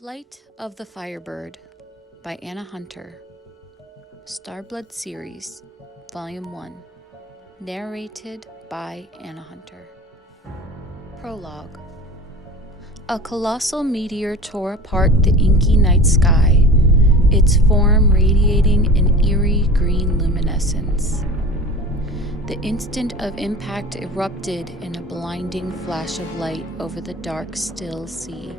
Flight of the Firebird by Anna Hunter. Starblood Series, Volume 1. Narrated by Anna Hunter. Prologue. A colossal meteor tore apart the inky night sky, its form radiating an eerie green luminescence. The instant of impact erupted in a blinding flash of light over the dark, still sea.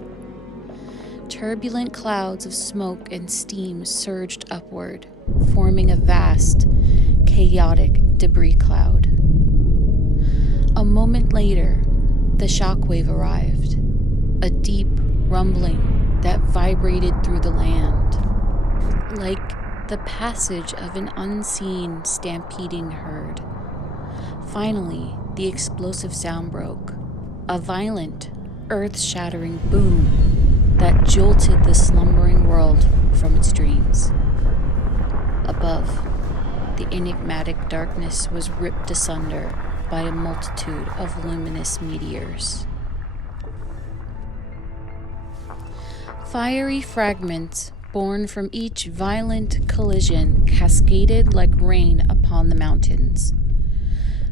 Turbulent clouds of smoke and steam surged upward, forming a vast, chaotic debris cloud. A moment later, the shockwave arrived, a deep rumbling that vibrated through the land, like the passage of an unseen stampeding herd. Finally, the explosive sound broke, a violent, earth-shattering boom that jolted the slumbering world from its dreams. Above, the enigmatic darkness was ripped asunder by a multitude of luminous meteors. Fiery fragments born from each violent collision cascaded like rain upon the mountains.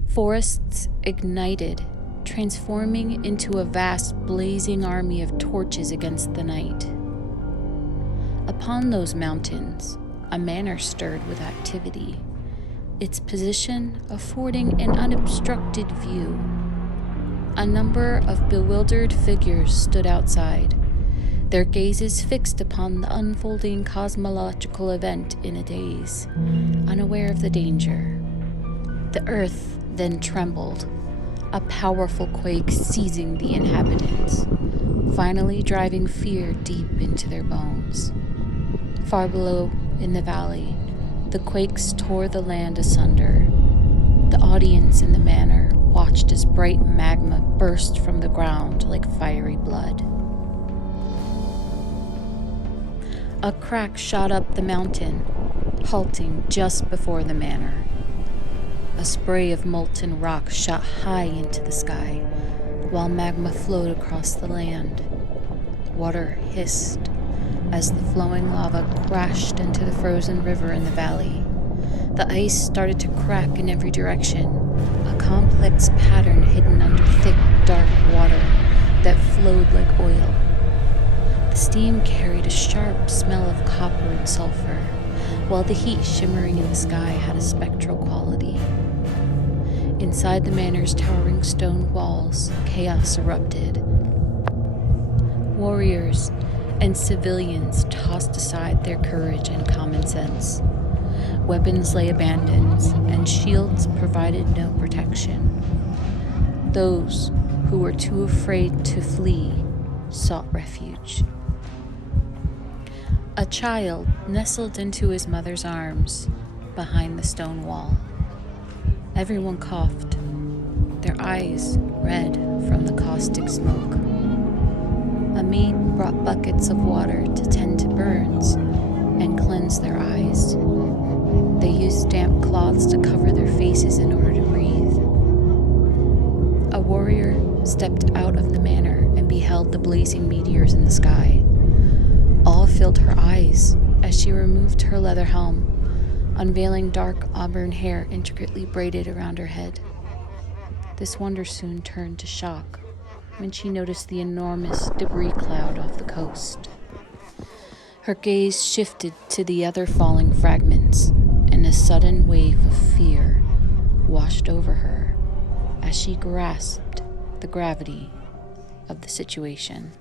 Forests ignited, transforming into a vast blazing army of torches against the night. Upon those mountains, a manor stirred with activity, its position affording an unobstructed view. A number of bewildered figures stood outside, their gazes fixed upon the unfolding cosmological event in a daze, unaware of the danger. The earth then trembled, a powerful quake seizing the inhabitants, finally driving fear deep into their bones. Far below, in the valley, the quakes tore the land asunder. The audience in the manor watched as bright magma burst from the ground like fiery blood. A crack shot up the mountain, halting just before the manor. A spray of molten rock shot high into the sky, while magma flowed across the land. Water hissed as the flowing lava crashed into the frozen river in the valley. The ice started to crack in every direction, a complex pattern hidden under thick, dark water that flowed like oil. The steam carried a sharp smell of copper and sulfur, while the heat shimmering in the sky had a spectral quality. Inside the manor's towering stone walls, chaos erupted. Warriors and civilians tossed aside their courage and common sense. Weapons lay abandoned, and shields provided no protection. Those who were too afraid to flee sought refuge. A child nestled into his mother's arms behind the stone wall. Everyone coughed, their eyes red from the caustic smoke. A maid brought buckets of water to tend to burns and cleanse their eyes. They used damp cloths to cover their faces in order to breathe. A warrior stepped out of the manor and beheld the blazing meteors in the sky. Awe filled her eyes as she removed her leather helm, unveiling dark auburn hair intricately braided around her head. This wonder soon turned to shock when she noticed the enormous debris cloud off the coast. Her gaze shifted to the other falling fragments, and a sudden wave of fear washed over her as she grasped the gravity of the situation.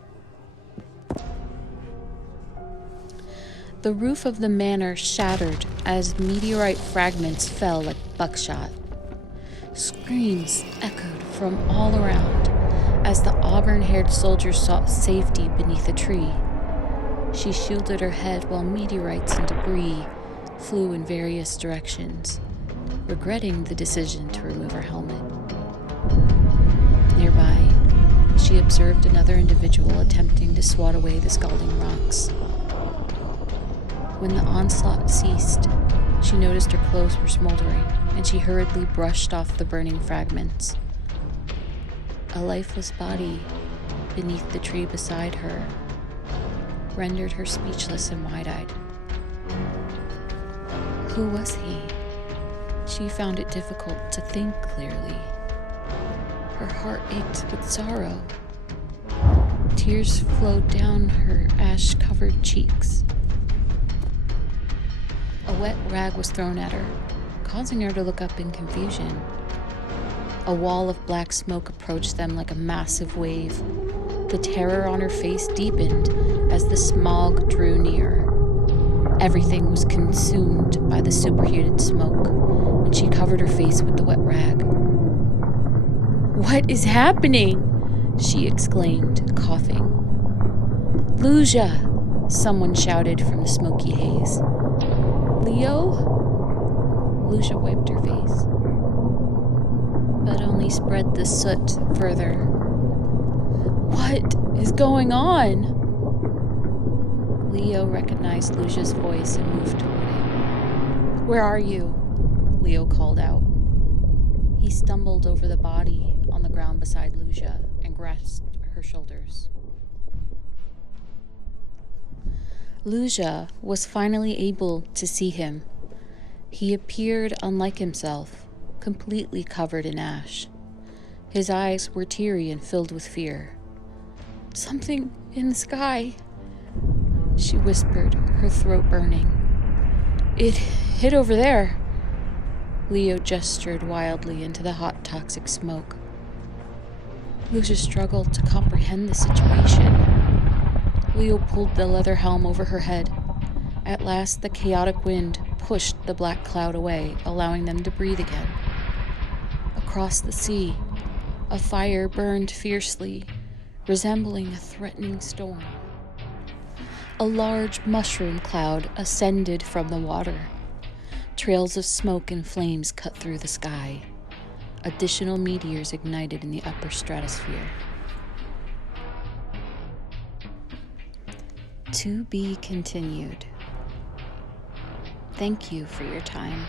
The roof of the manor shattered as meteorite fragments fell like buckshot. Screams echoed from all around as the auburn-haired soldier sought safety beneath a tree. She shielded her head while meteorites and debris flew in various directions, regretting the decision to remove her helmet. Nearby, she observed another individual attempting to swat away the scalding rocks. When the onslaught ceased, she noticed her clothes were smoldering, and she hurriedly brushed off the burning fragments. A lifeless body beneath the tree beside her rendered her speechless and wide-eyed. Who was he? She found it difficult to think clearly. Her heart ached with sorrow. Tears flowed down her ash-covered cheeks. A wet rag was thrown at her, causing her to look up in confusion. A wall of black smoke approached them like a massive wave. The terror on her face deepened as the smog drew near. Everything was consumed by the superheated smoke, and she covered her face with the wet rag. "What is happening?" she exclaimed, coughing. "Lucia!" someone shouted from the smoky haze. "Leo?" Lucia wiped her face, but only spread the soot further. "What is going on?" Leo recognized Lucia's voice and moved toward it. "Where are you?" Leo called out. He stumbled over the body on the ground beside Lucia and grasped her shoulders. Lucia was finally able to see him. He appeared unlike himself, completely covered in ash. His eyes were teary and filled with fear. "Something in the sky," she whispered, her throat burning. "It hit over there." Leo gestured wildly into the hot, toxic smoke. Lucia struggled to comprehend the situation. Leo pulled the leather helm over her head. At last, the chaotic wind pushed the black cloud away, allowing them to breathe again. Across the sea, a fire burned fiercely, resembling a threatening storm. A large mushroom cloud ascended from the water. Trails of smoke and flames cut through the sky. Additional meteors ignited in the upper stratosphere. To be continued. Thank you for your time.